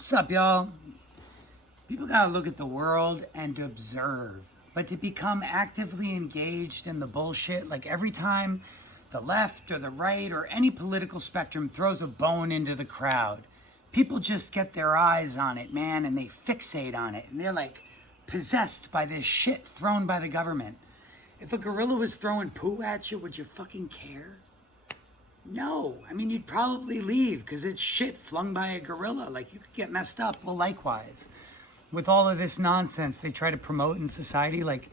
What's up, y'all? People gotta look at the world and observe. But to become actively engaged in the bullshit, like every time the left or the right or any political spectrum throws a bone into the crowd, people just get their eyes on it, man, and they fixate on it. And they're like possessed by this shit thrown by the government. If a gorilla was throwing poo at you, would you fucking care? No. I mean, you'd probably leave because it's shit flung by a gorilla. Like, you could get messed up. Well, likewise, with all of this nonsense they try to promote in society, like,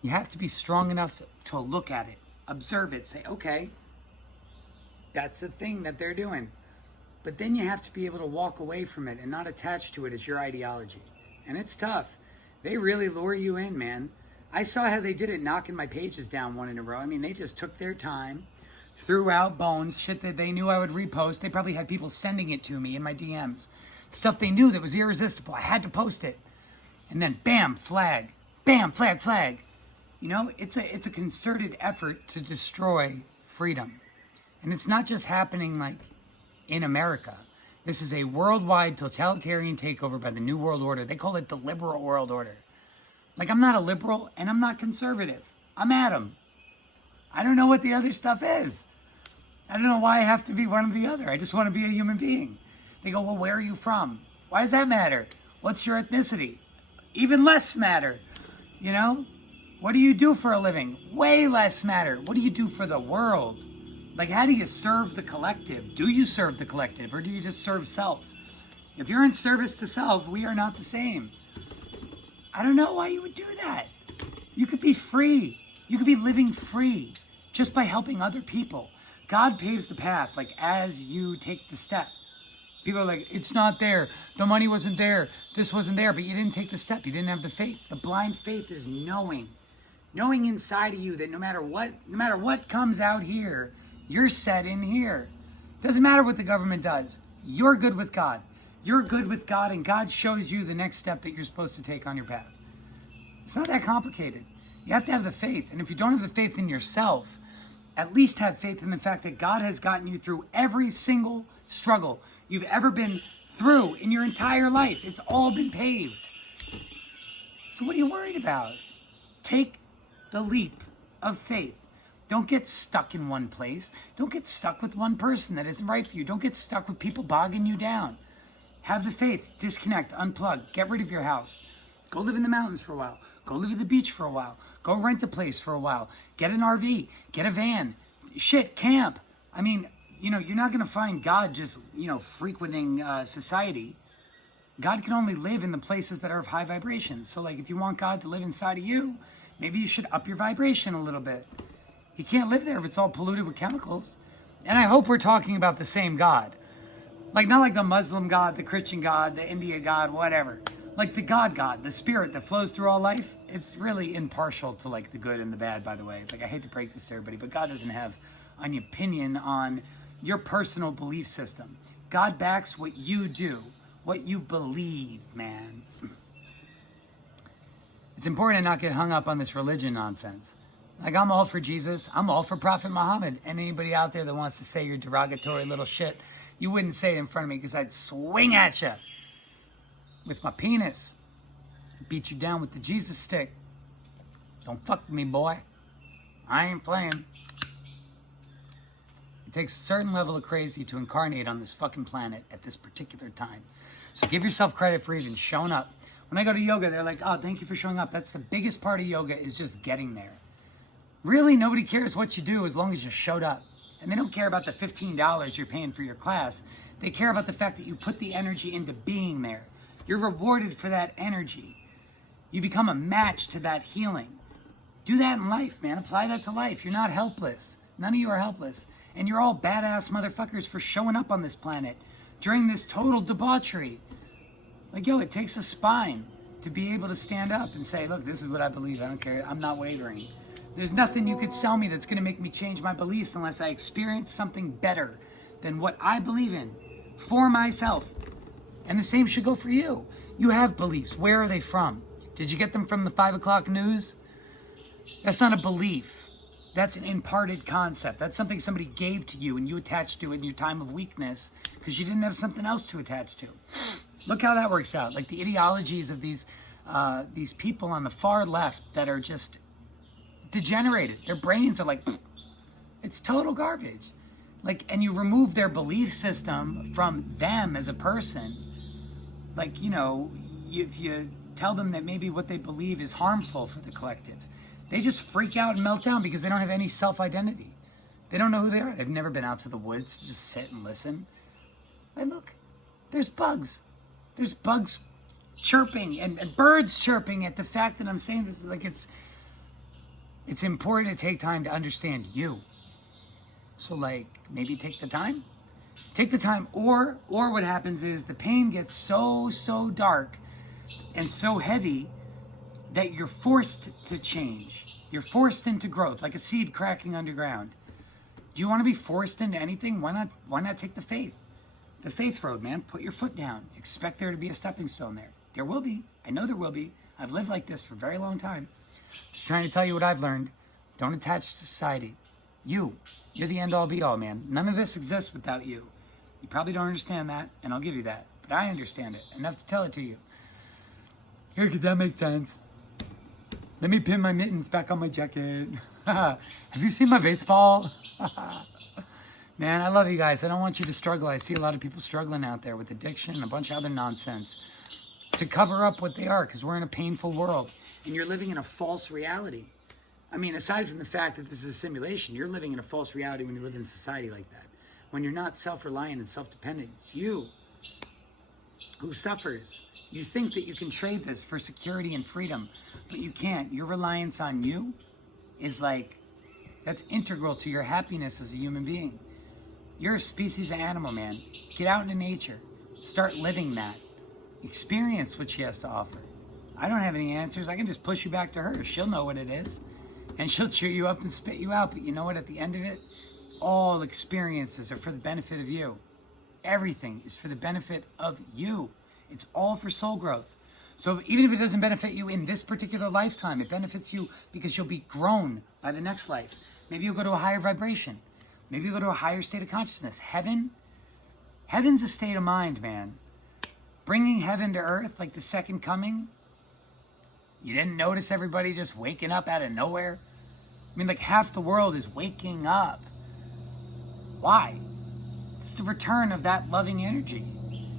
you have to be strong enough to look at it, observe it, say, okay, that's the thing that they're doing. But then you have to be able to walk away from it and not attach to it as your ideology. And it's tough. They really lure you in, man. I saw how they did it, knocking my pages down one in a row. I mean, they just took their time, threw out bones, shit that they knew I would repost. They probably had people sending it to me in my DMs. Stuff they knew that was irresistible. I had to post it. And then bam, flag. Bam, flag, flag. You know, it's a concerted effort to destroy freedom. And it's not just happening like in America. This is a worldwide totalitarian takeover by the New World Order. They call it the liberal world order. Like, I'm not a liberal and I'm not conservative. I'm Adam. I don't know what the other stuff is. I don't know why I have to be one or the other. I just want to be a human being. They go, well, where are you from? Why does that matter? What's your ethnicity? Even less matter. You know? What do you do for a living? Way less matter. What do you do for the world? Like, how do you serve the collective? Do you serve the collective or do you just serve self? If you're in service to self, we are not the same. I don't know why you would do that. You could be free. You could be living free just by helping other people. God paves the path, like, as you take the step. People are like, it's not there. The money wasn't there. This wasn't there. But you didn't take the step. You didn't have the faith. The blind faith is knowing. Knowing inside of you that no matter what comes out here, you're set in here. Doesn't matter what the government does. You're good with God. You're good with God, and God shows you the next step that you're supposed to take on your path. It's not that complicated. You have to have the faith. And if you don't have the faith in yourself, at least have faith in the fact that God has gotten you through every single struggle you've ever been through in your entire life. It's all been paved. So what are you worried about? Take the leap of faith. Don't get stuck in one place. Don't get stuck with one person that isn't right for you. Don't get stuck with people bogging you down. Have the faith. Disconnect. Unplug. Get rid of your house. Go live in the mountains for a while. Go live at the beach for a while. Go rent a place for a while. Get an RV. Get a van. Shit, camp. I mean, you know, you're not going to find God just, frequenting society. God can only live in the places that are of high vibration. So, like, if you want God to live inside of you, maybe you should up your vibration a little bit. He can't live there if it's all polluted with chemicals. And I hope we're talking about the same God. Like, not like the Muslim God, the Christian God, the India God, whatever. Like the God, the spirit that flows through all life. It's really impartial to, like, the good and the bad, by the way. Like, I hate to break this to everybody, but God doesn't have an opinion on your personal belief system. God backs what you do, what you believe, man. It's important to not get hung up on this religion nonsense. Like, I'm all for Jesus. I'm all for Prophet Muhammad. And anybody out there that wants to say your derogatory little shit, you wouldn't say it in front of me because I'd swing at you with my penis. Beat you down with the Jesus stick. Don't fuck with me, boy. I ain't playing. It takes a certain level of crazy to incarnate on this fucking planet at this particular time. So give yourself credit for even showing up. When I go to yoga, they're like, oh, thank you for showing up. That's the biggest part of yoga, is just getting there. Really, nobody cares what you do as long as you showed up. And they don't care about the $15 you're paying for your class. They care about the fact that you put the energy into being there. You're rewarded for that energy. You become a match to that healing. Do that in life, man. Apply that to life. You're not helpless. None of you are helpless. And you're all badass motherfuckers for showing up on this planet during this total debauchery. Like, yo, it takes a spine to be able to stand up and say, look, this is what I believe. I don't care. I'm not wavering. There's nothing you could sell me that's going to make me change my beliefs unless I experience something better than what I believe in for myself. And the same should go for you. You have beliefs. Where are they from? Did you get them from the 5 o'clock news? That's not a belief. That's an imparted concept. That's something somebody gave to you and you attached to it in your time of weakness because you didn't have something else to attach to. Look how that works out. Like the ideologies of these people on the far left that are just degenerated. Their brains are like, it's total garbage. Like, and you remove their belief system from them as a person. Like, you know, if you tell them that maybe what they believe is harmful for the collective, they just freak out and melt down because they don't have any self-identity. They don't know who they are. They've never been out to the woods to just sit and listen. And look, there's bugs. There's bugs chirping and birds chirping at the fact that I'm saying this. Like, it's important to take time to understand you. So, like, maybe take the time. Take the time. Or what happens is the pain gets so dark and so heavy that you're forced to change. You're forced into growth, like a seed cracking underground. Do you want to be forced into anything? Why not take the faith? The faith road, man. Put your foot down. Expect there to be a stepping stone there. There will be. I know there will be. I've lived like this for a very long time. Just trying to tell you what I've learned. Don't attach to society. You're the end-all be-all, man. None of this exists without you. You probably don't understand that, and I'll give you that. But I understand it, enough to tell it to you. Here, could that make sense? Let me pin my mittens back on my jacket. Have you seen my baseball? Man, I love you guys. I don't want you to struggle. I see a lot of people struggling out there with addiction and a bunch of other nonsense to cover up what they are, because we're in a painful world. And you're living in a false reality. I mean, aside from the fact that this is a simulation, you're living in a false reality when you live in society like that. When you're not self-reliant and self-dependent, it's you who suffers. You think that you can trade this for security and freedom, but you can't. Your reliance on you is like, that's integral to your happiness as a human being. You're a species of animal, man. Get out into nature. Start living that. Experience what she has to offer. I don't have any answers. I can just push you back to her. She'll know what it is. And she'll cheer you up and spit you out. But you know what? At the end of it, all experiences are for the benefit of you. Everything is for the benefit of you. It's all for soul growth. So even if it doesn't benefit you in this particular lifetime, it benefits you because you'll be grown by the next life. Maybe you'll go to a higher vibration. Maybe you'll go to a higher state of consciousness. Heaven's a state of mind, man. Bringing heaven to earth, like the second coming. You didn't notice everybody just waking up out of nowhere? I mean, like half the world is waking up. Why? It's the return of that loving energy.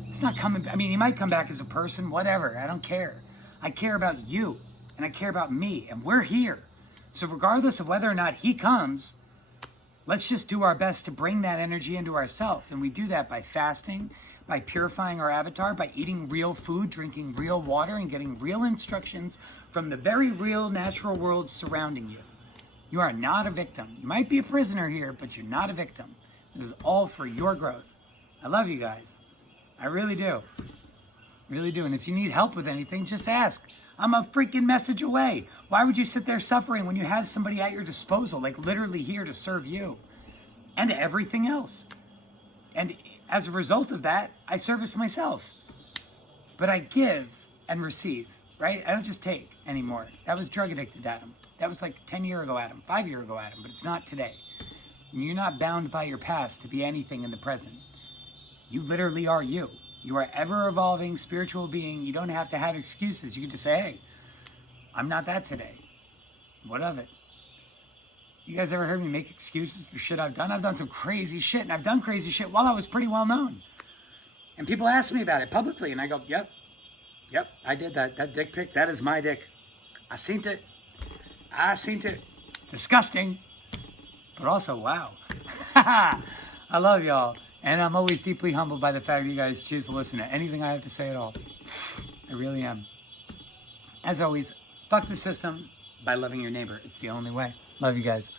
It's not coming. I mean, he might come back as a person, whatever. I don't care. I care about you, and I care about me, and we're here. So regardless of whether or not he comes, let's just do our best to bring that energy into ourselves. And we do that by fasting, by purifying our avatar, by eating real food, drinking real water, and getting real instructions from the very real natural world surrounding you. You are not a victim. You might be a prisoner here, but you're not a victim. This is all for your growth. I love you guys. I really do. Really do. And if you need help with anything, just ask. I'm a freaking message away. Why would you sit there suffering when you have somebody at your disposal, like literally here to serve you and everything else? And as a result of that, I service myself. But I give and receive, right? I don't just take anymore. That was drug addicted Adam. That was like 10 years ago Adam, 5 years ago Adam, but it's not today. And you're not bound by your past to be anything in the present. You literally are you. You are ever evolving spiritual being. You don't have to have excuses. You can just say, hey, I'm not that today. What of it? You guys ever heard me make excuses for shit I've done? I've done some crazy shit, and I've done crazy shit while I was pretty well known. And people ask me about it publicly, and I go, yep, I did that. That dick pic, that is my dick. I seen it. Disgusting. But also, wow. I love y'all. And I'm always deeply humbled by the fact that you guys choose to listen to anything I have to say at all. I really am. As always, fuck the system by loving your neighbor. It's the only way. Love you guys.